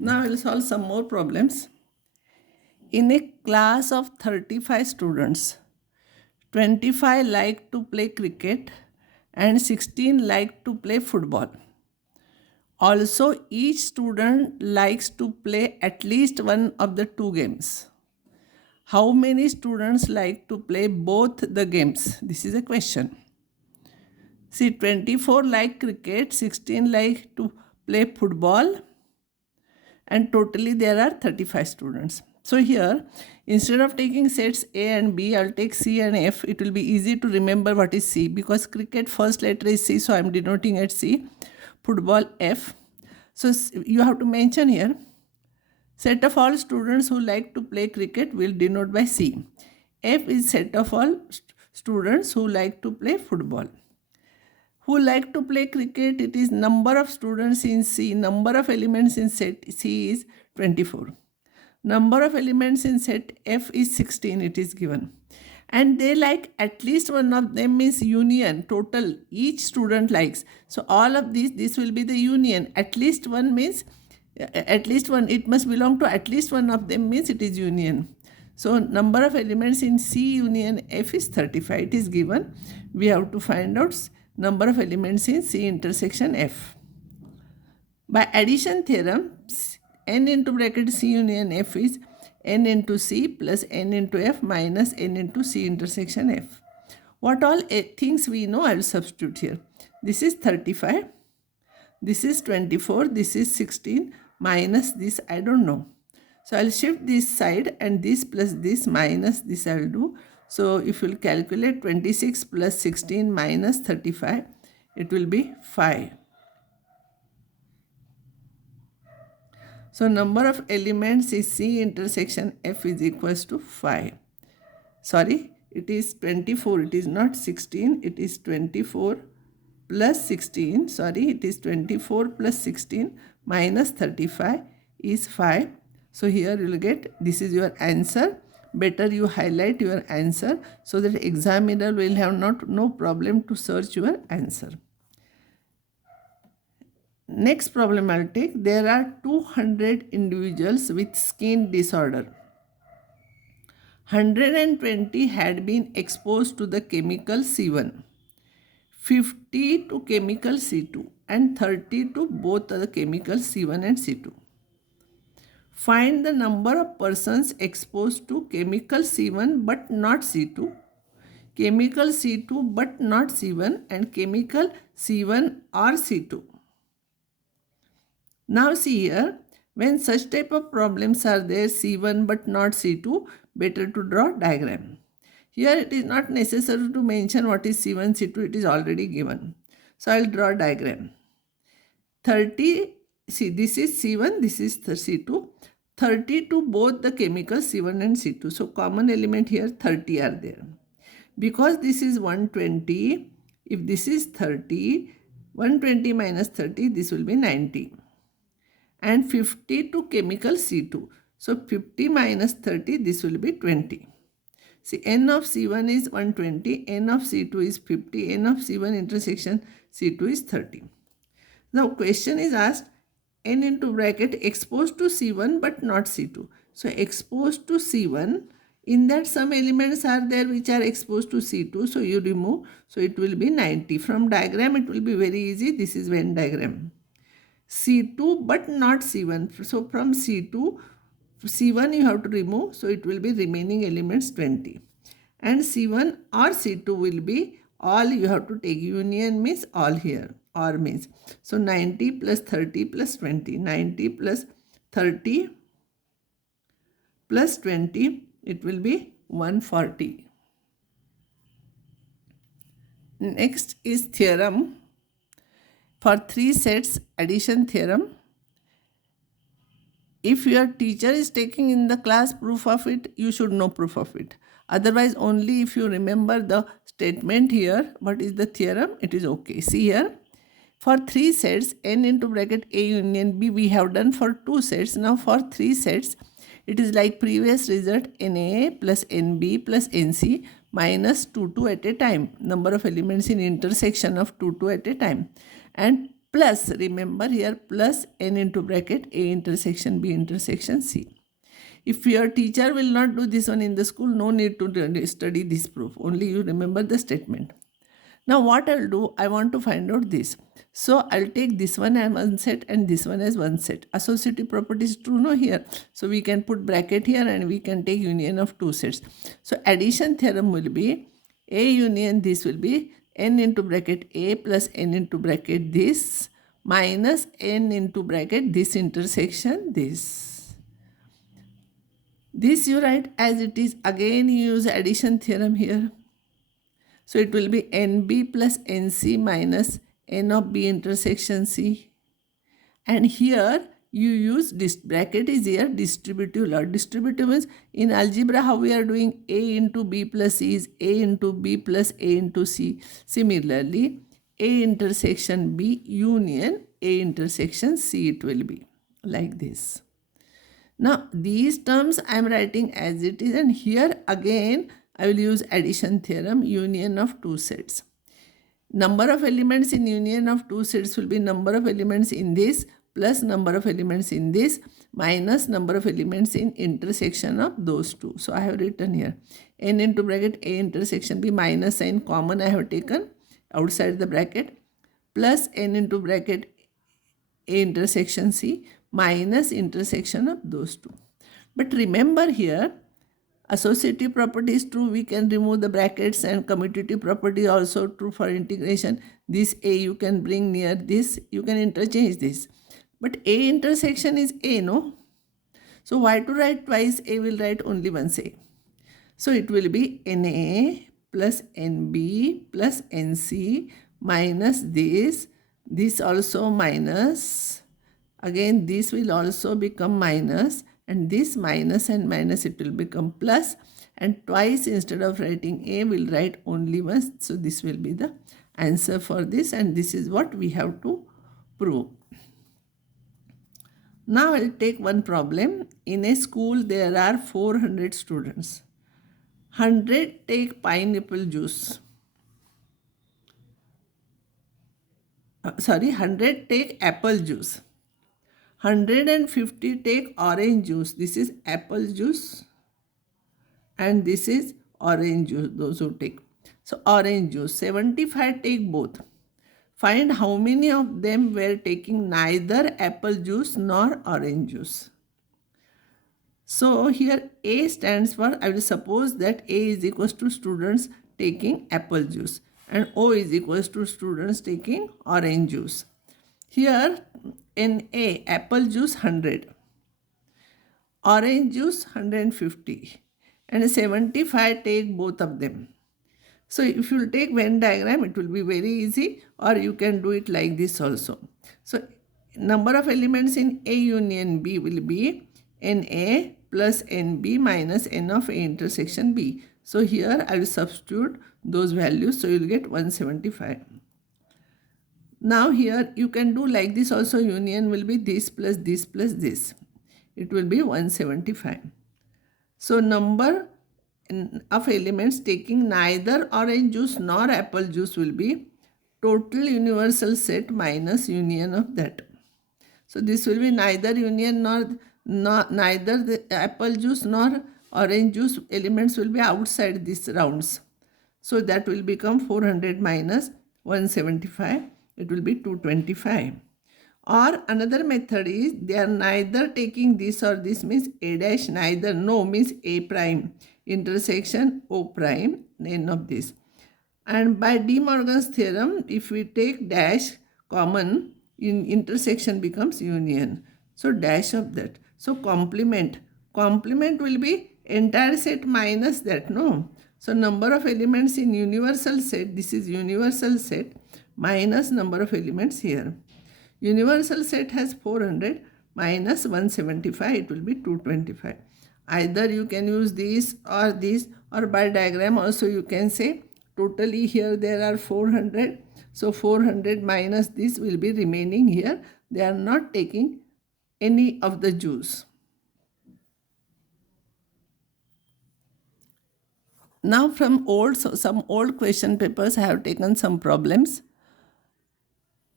Now we'll solve some more problems. In a class of 35 students, 25 like to play cricket and 16 like to play football. Also, each student likes to play at least one of the two games. How many students like to play both the games? This is a question. See, 24 like cricket, 16 like to play football, and totally there are 35 students. So here, instead of taking sets A and B, I'll take C and F. It will be easy to remember what is C because cricket first letter is C, so I'm denoting it C. Football F. So you have to mention here, set of all students who like to play cricket will denote by C. F is set of all students who like to play football. Who like to play cricket, it is number of students in C. Number of elements in set C is 24. Number of elements in set F is 16, it is given. And they like at least one of them means union, total, each student likes. So all of these, this will be the union. At least one means, at least one, it must belong to at least one of them means it is union. So number of elements in C union F is 35, it is given. We have to find out number of elements in C intersection F. By addition theorem, n into bracket C union F is n into C plus n into F minus n into C intersection F. What all things we know, I will substitute here. This is 35, this is 24, this is 16 minus this I don't know. So I will shift this side and this plus this minus this I will do. So if you will calculate 26 plus 16 minus 35, it will be 5. So number of elements is C intersection F is equals to 5. Sorry, it is 24, it is not 16, it is 24 plus 16. Sorry, it is 24 plus 16 minus 35 is 5. So here you will get, this is your answer. Better you highlight your answer so that examiner will have no problem to search your answer. Next problem I'll take. There are 200 individuals with skin disorder. 120 had been exposed to the chemical C1, 50 to chemical C2 and 30 to both the chemical C1 and C2. Find the number of persons exposed to chemical C1 but not C2, chemical C2 but not C1 and chemical C1 or C2. Now see here, when such type of problems are there, C1 but not C2, better to draw diagram. Here it is not necessary to mention what is C1, C2, it is already given. So I will draw diagram. 30, see this is C1, this is C2. 30 to both the chemicals C1 and C2. So common element here 30 are there. Because this is 120, if this is 30, 120 minus 30, this will be 90. And 50 to chemical C2. So 50 minus 30, this will be 20. See, n of C1 is 120, n of C2 is 50, n of C1 intersection C2 is 30. Now question is asked, n into bracket exposed to C1 but not C2. So exposed to C1, in that some elements are there which are exposed to C2. So you remove, so it will be 90. From diagram it will be very easy. This is Venn diagram. C2 but not C1. So from C2, C1 you have to remove. So it will be remaining elements 20. And C1 or C2 will be all you have to take. Union means all here. Or means. So 90 plus 30 plus 20. 90 plus 30 plus 20. It will be 140. Next is theorem. For 3 sets, addition theorem. If your teacher is taking in the class proof of it, you should know proof of it. Otherwise, only if you remember the statement here, what is the theorem, it is okay. See here, for 3 sets, n into bracket A union B, we have done for 2 sets. Now for 3 sets, it is like previous result, NA plus NB plus NC minus 2 at a time. Number of elements in intersection of 2 at a time. And plus, remember here, plus n into bracket A intersection B intersection C. If your teacher will not do this one in the school, no need to study this proof. Only you remember the statement. Now what I'll do, I want to find out this. So I'll take this one as one set and this one as one set. Associative property is true, no, here. So we can put bracket here and we can take union of two sets. So addition theorem will be A union this will be n into bracket A plus n into bracket this minus n into bracket this intersection this. This you write as it is. Again you use addition theorem here. So it will be NB plus NC minus N of B intersection C. And here you use this bracket is here distributive law. Distributive means in algebra how we are doing A into B plus C is A into B plus A into C. Similarly, A intersection B union A intersection C it will be like this. Now these terms I am writing as it is, and here again I will use addition theorem, union of two sets. Number of elements in union of two sets will be number of elements in this plus number of elements in this minus number of elements in intersection of those two. So I have written here n into bracket A intersection B minus sign common I have taken outside the bracket plus n into bracket A intersection C minus intersection of those two. But remember here, associative property is true, we can remove the brackets, and commutative property also true for integration. This A you can bring near this, you can interchange this. But A intersection is A, no? So why to write twice A? Will write only once A. So it will be NA plus NB plus NC minus this also minus, again this will also become minus, and this minus and minus it will become plus, and twice instead of writing A will write only once. So this will be the answer for this, and this is what we have to prove. Now I'll take one problem. In a school there are 400 students. 100 take pineapple juice. 100 take apple juice. 150 take orange juice. This is apple juice and this is orange juice, those who take. So orange juice. 75 take both. Find how many of them were taking neither apple juice nor orange juice. So here A stands for, I will suppose that A is equals to students taking apple juice and O is equals to students taking orange juice. Here in A, apple juice 100, orange juice 150 and 75 take both of them. So if you take Venn diagram, it will be very easy, or you can do it like this also. So number of elements in A union B will be NA plus NB minus N of A intersection B. So here I will substitute those values, so you will get 175. Now here you can do like this also, union will be this plus this plus this. It will be 175. So number of elements taking neither orange juice nor apple juice will be total universal set minus union of that. So this will be neither union neither the apple juice nor orange juice elements will be outside these rounds. So that will become 400 minus 175. It will be 225. Or another method is they are neither taking this or this, means A dash neither, no means A prime intersection O prime, n of this. And by De Morgan's theorem, if we take dash common, in intersection becomes union. So dash of that. So complement will be entire set minus that, no? So number of elements in universal set, this is universal set minus number of elements here. Universal set has 400 minus 175, it will be 225. Either you can use this, or by diagram also you can say totally here there are 400. So 400 minus this will be remaining here. They are not taking any of the juice. Now from some old question papers I have taken some problems.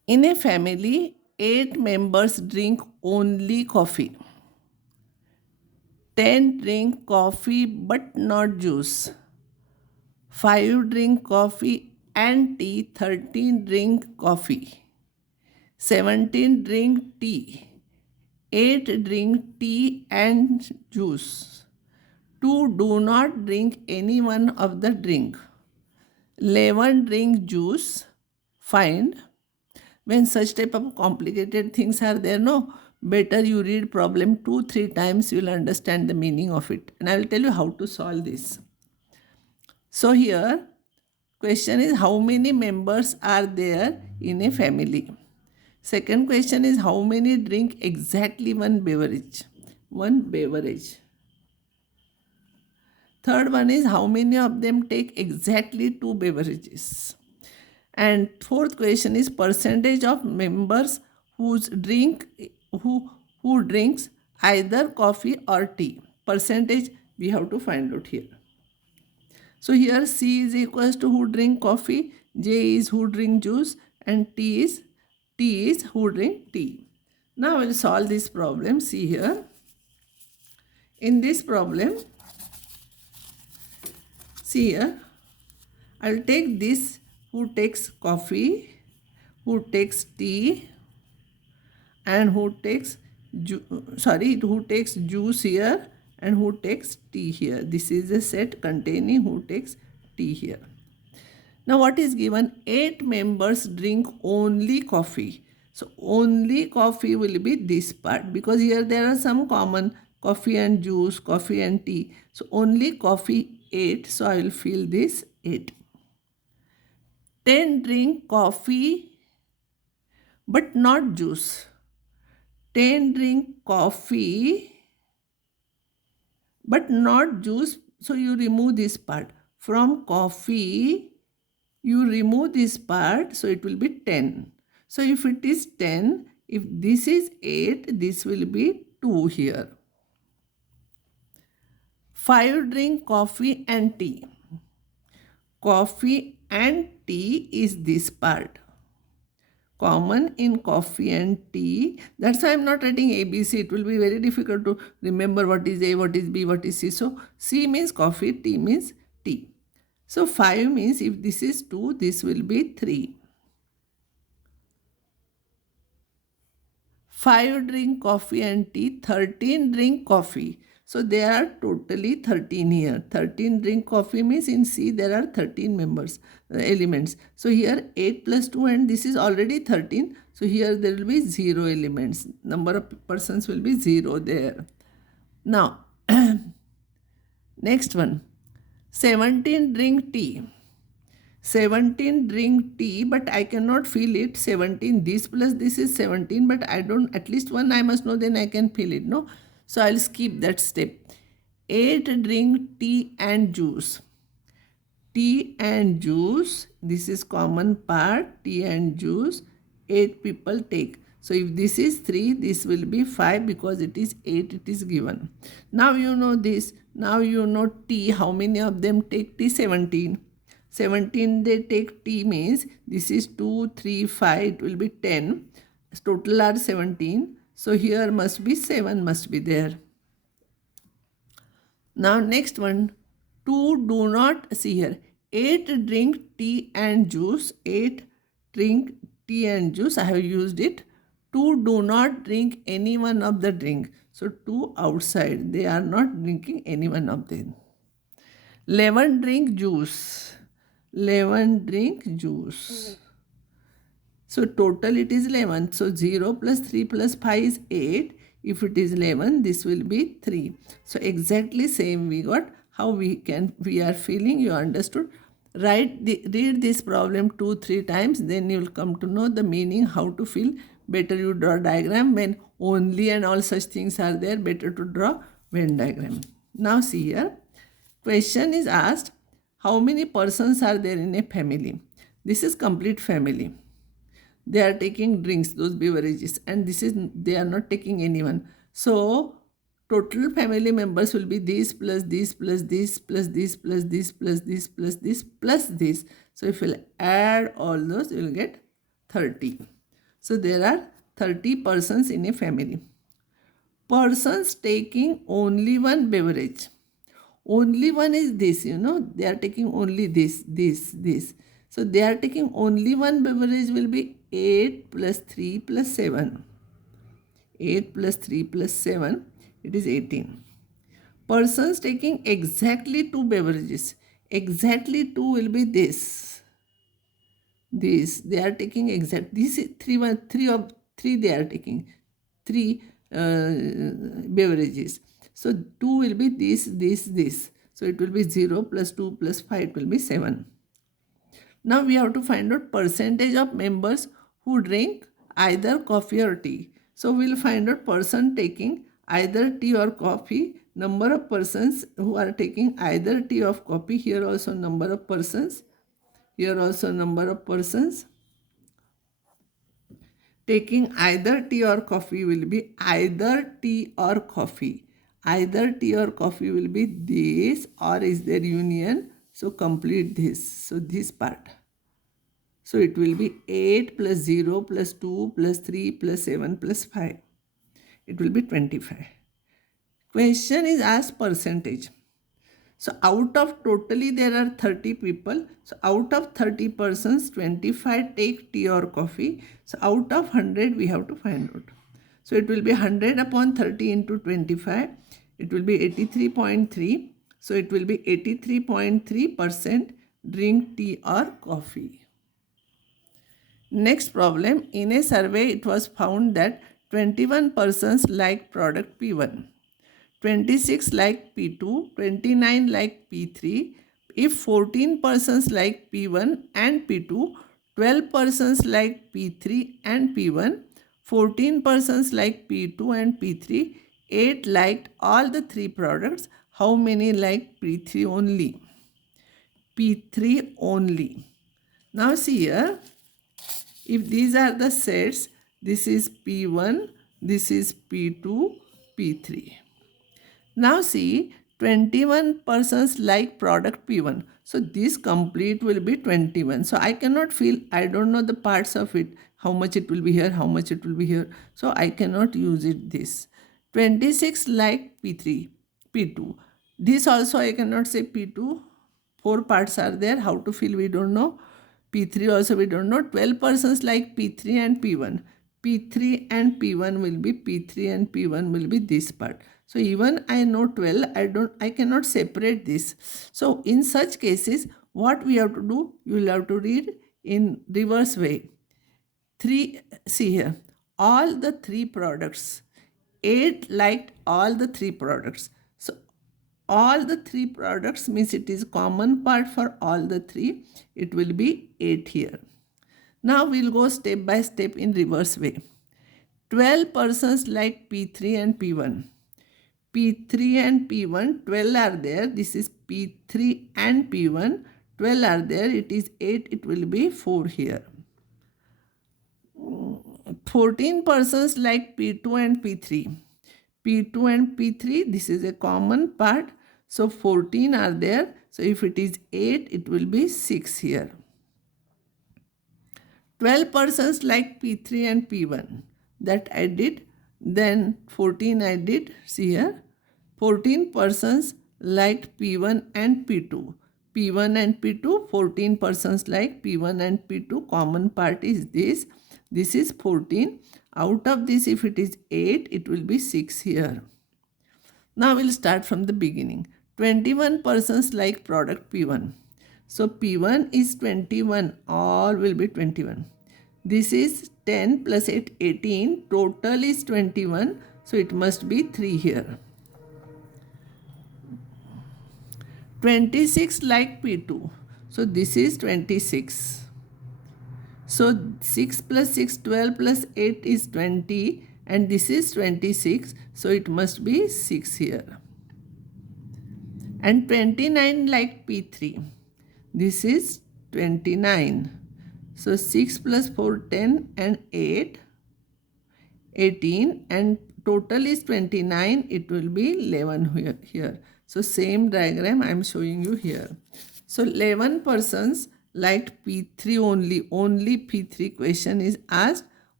In a family, 8 members drink only coffee. 10 drink coffee but not juice. 5 drink coffee and tea. 13 drink coffee. 17 drink tea. 8 drink tea and juice. 2 do not drink any one of the drink. 11 drink juice. Find. When such type of complicated things are there, no, better you read problem 2-3 times, you will understand the meaning of it. And I will tell you how to solve this. So here, question is how many members are there in a family? Second question is how many drink exactly one beverage? One beverage. Third one is how many of them take exactly 2 beverages. And fourth question is percentage of members whose drink who drinks either coffee or tea. Percentage we have to find out here. So here C is equals to who drink coffee, J is who drink juice, and T is who drink tea. Now we'll solve this problem. See here. In this problem, see here, I'll take this who takes coffee, who takes tea, and who takes juice here and who takes tea here. This is a set containing who takes tea here. Now what is given? 8 members drink only coffee. So only coffee will be this part because here there are some common coffee and juice, coffee and tea. So only coffee 8. So I will fill this 8. 10 drink coffee but not juice. 10 drink coffee but not juice. So you remove this part. From coffee, you remove this part. So it will be 10. So if it is 10, if this is 8, this will be 2 here. 5 drink coffee and tea. Coffee and tea is this part. Common in coffee and tea. That's why I'm not writing A, B, C. It will be very difficult to remember what is A, what is B, what is C. So C means coffee, T means tea. So 5 means if this is 2, this will be 3. 5 drink coffee and tea. 13 drink coffee. So there are totally 13 here. 13 drink coffee means in C there are 13 elements. So here 8 plus 2 and this is already 13. So here there will be 0 elements. Number of persons will be 0 there. Now next one. 17 drink tea. 17 drink tea but I cannot fill it. 17 this plus this is 17 but I don't, at least one I must know, then I can fill it, no? So I'll skip that step. 8 drink tea and juice. Tea and juice, this is common part, tea and juice, 8 people take. So if this is 3, this will be 5 because it is 8, it is given. Now you know this. Now you know tea, how many of them take tea? 17. 17 they take tea means this is 2, 3, 5, it will be 10. Total are 17. So here must be 7 must be there. Now next one, 2 do not, see here, 8 drink tea and juice, 8 drink tea and juice, I have used it. 2 do not drink any one of the drink. So 2 outside, they are not drinking any one of them. 11 drink juice. 11 drink juice. So total it is 11. So 0 plus 3 plus 5 is 8. If it is 11, this will be 3. So exactly same we got. How we are feeling, you understood. Read this problem 2-3 times. Then you will come to know the meaning, how to feel. Better you draw diagram when only and all such things are there. Better to draw Venn diagram. Now see here. Question is asked, how many persons are there in a family? This is complete family. They are taking drinks, those beverages, and this is, they are not taking anyone. So total family members will be this plus this plus this plus this plus this plus this plus this plus this. So if you will add all those, you will get 30. So there are 30 persons in a family. Persons taking only one beverage. Only one is this, they are taking only this. So they are taking only one beverage will be 8 plus 3 plus 7. 8 plus 3 plus 7, it is 18. Persons taking exactly two beverages. Exactly two will be this. This, they are taking exact, this is three they are taking. Three beverages. So 2 will be this. So it will be 0 plus 2 plus 5, it will be 7. Now we have to find out percentage of members who drink either coffee or tea. So we'll find out person taking either tea or coffee, number of persons who are taking either tea or coffee. Here also number of persons. Here also number of persons taking either tea or coffee will be either tea or coffee. Either tea or coffee will be this, or is their union. So complete this. So this part. So it will be 8 plus 0 plus 2 plus 3 plus 7 plus 5. It will be 25. Question is asked percentage. So out of totally there are 30 people. So out of 30 persons, 25 take tea or coffee. So out of 100 we have to find out. So it will be 100 upon 30 into 25. It will be 83.3. So it will be 83.3% drink tea or coffee. Next problem, in a survey it was found that 21 persons like product P1. 26 like P2, 29 like P3. If 14 persons like P1 and P2, 12 persons like P3 and P1, 14 persons like P2 and P3, 8 liked all the three products. How many like P3 only? P3 only. Now see here, if these are the sets, this is P1, this is P2, P3. Now see, 21 persons like product P1. So this complete will be 21. So I cannot feel, I don't know the parts of it, how much it will be here, how much it will be here. So I cannot use it this. 26 like P3, P2. This also I cannot say P2. 4 parts are there. How to fill we don't know. P3 also we don't know. 12 persons like P3 and P1. P3 and P1 will be P3 and P1 will be this part. So even I know 12, I cannot separate this. So in such cases, what we have to do, you will have to read in reverse way. See here, all the three products. 8 liked all the three products. So all the three products means it is common part for all the three. It will be 8 here. Now we'll go step by step in reverse way. 12 persons like P3 and P1. P3 and P1, 12 are there. This is P3 and P1. 12 are there. It is 8. It will be 4 here. 14 persons like P2 and P3. P2 and P3, this is a common part. So 14 are there. So if it is 8, it will be 6 here. 12 persons like P3 and P1. That I did. Then 14 I did. See here. 14 persons liked P1 and P2. P1 and P2, 14 persons like P1 and P2. Common part is this. This is 14. Out of this, if it is 8, it will be 6 here. Now we'll start from the beginning. 21 persons like product P1. So P1 is 21. All will be 21. This is 10 plus 8, 18. Total is 21. So it must be 3 here. 26 like P2. So this is 26. So 6 plus 6, 12 plus 8 is 20. And this is 26. So it must be 6 here. And 29 like P3. This is 29. So 6 plus 4, 10 and 8, 18. And total is 29. It will be 11 here. So same diagram I am showing you here. So 11 persons liked P3 only. Only P3 question is asked.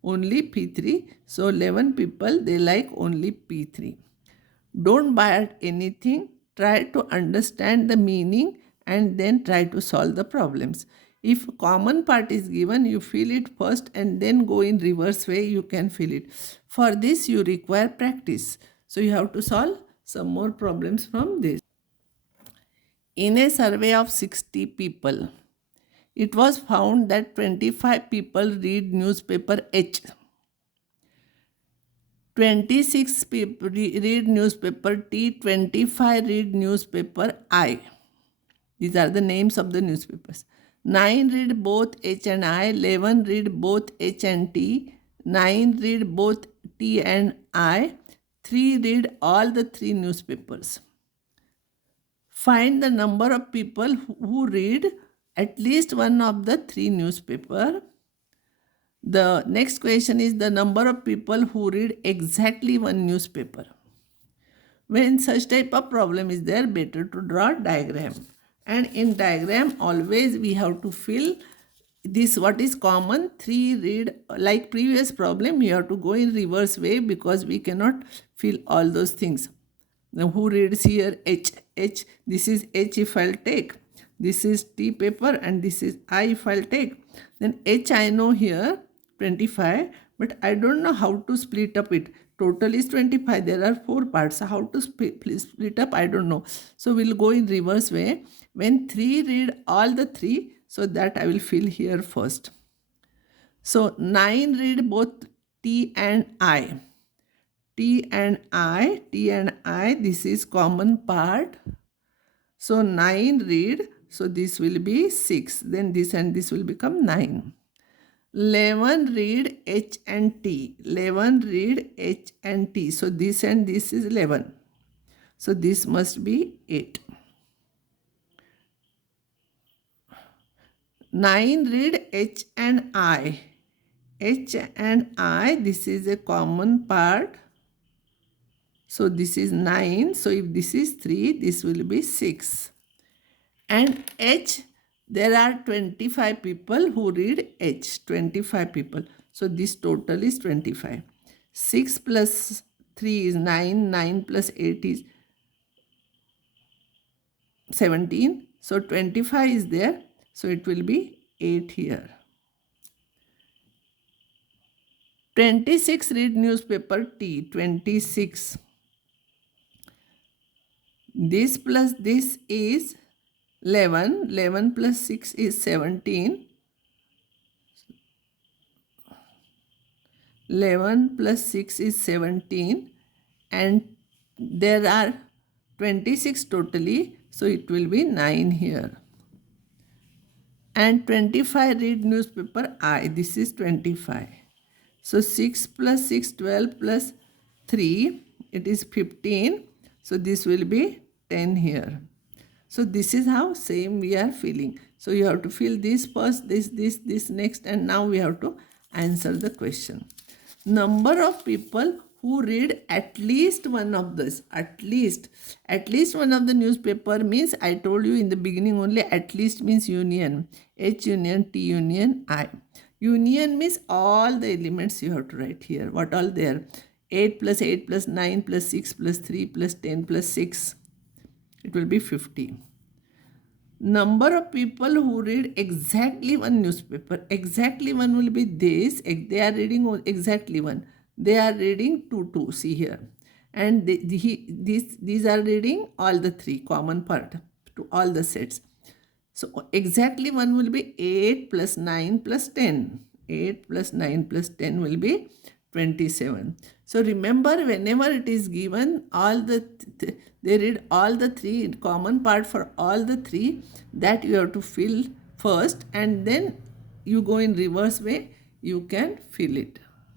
only P3. So 11 people, they like only P3. Don't buy anything. Try to understand the meaning and then try to solve the problems. If common part is given, you fill it first and then go in reverse way, you can fill it. For this, you require practice. So you have to solve some more problems from this. In a survey of 60 people, it was found that 25 people read newspaper H. 26 people read newspaper T, 25 read newspaper I. These are the names of the newspapers. 9 read both H and I, 11 read both H and T, 9 read both T and I, 3 read all the 3 newspapers. Find the number of people who read at least one of the 3 newspapers. The next question is the number of people who read exactly one newspaper. When such type of problem is there, better to draw diagram. And in diagram, always we have to fill this what is common. 3 read, like previous problem, you have to go in reverse way because we cannot fill all those things. Now who reads here H? H, this is H if I'll take. This is T paper and this is I if I'll take. Then H I know here 25, but I don't know how to split up it. Total is 25. There are 4 parts. How to split up, I don't know. So we'll go in reverse way. When 3 read all the 3, so that I will fill here first. So 9 read both T and I. T and I, this is common part. So 9 read, so this will be 6. Then this and this will become 9. 11 read H and T. 11 read H and T. So this and this is 11. So this must be 8. 9 read H and I. H and I, this is a common part. So this is 9. So if this is 3, this will be 6. And H, there are 25 people who read H. 25 people. So this total is 25. 6 plus 3 is 9. 9 plus 8 is 17. So 25 is there. So it will be 8 here. 26 read newspaper T. 26. This plus this is 11. 11 plus 6 is 17. 11 plus 6 is 17. And there are 26 totally. So it will be 9 here. And 25 read newspaper I. This is 25. So 6 plus 6, 12 plus 3, it is 15. So this will be 10 here. So this is how same we are filling. So you have to fill this first, this next, and now we have to answer the question. Number of people who read at least one of this. At least one of the newspaper means, I told you in the beginning only, at least means union. H union, T union, I. Union means all the elements you have to write here. What all there? 8 plus 8 plus 9 plus 6 plus 3 plus 10 plus 6. It will be 50. Number of people who read exactly one newspaper. Exactly one will be this. They are reading exactly one. They are reading 2. See here. And these are reading all the 3 common part to all the sets. So exactly one will be 8 plus 9 plus 10. 8 plus 9 plus 10 will be 27. So remember, whenever it is given, they read all the 3 common part for all the 3, that you have to fill first, and then you go in reverse way, you can fill it.